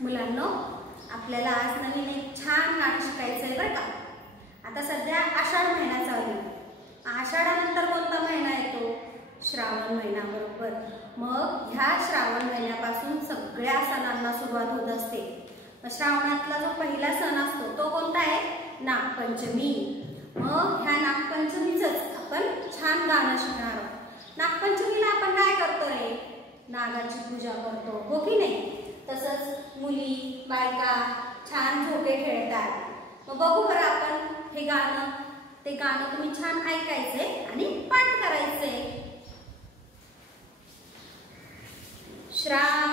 मुलांनो, आपल्याला आज नवीन एक छान गाणं शिकायचं आहे बरं का। आता सध्या आषाढ महिना चालू आहे। आषाढानंतर कोणता महिना येतो? श्रावण महिना, बरोबर। मग ह्या श्रावण महिन्यापासून सगळ्या सणांना सुरुवात होत असते। श्रावणातला जो पहिला सण असतो तो कोणता आहे? नागपंचमी। मग ह्या नागपंचमीचंच आपण छान गाणं शिकणार आहोत। नागपंचमीला आपण काय करतो रे? नागाची पूजा करतो, हो की नाही? तसंच मुली बायका छान झोके खेळतात। मग बघू बरं आपण हे गाणं, ते गाणं तुम्ही छान ऐकायचे आणि पाठ करायचे। श्रावण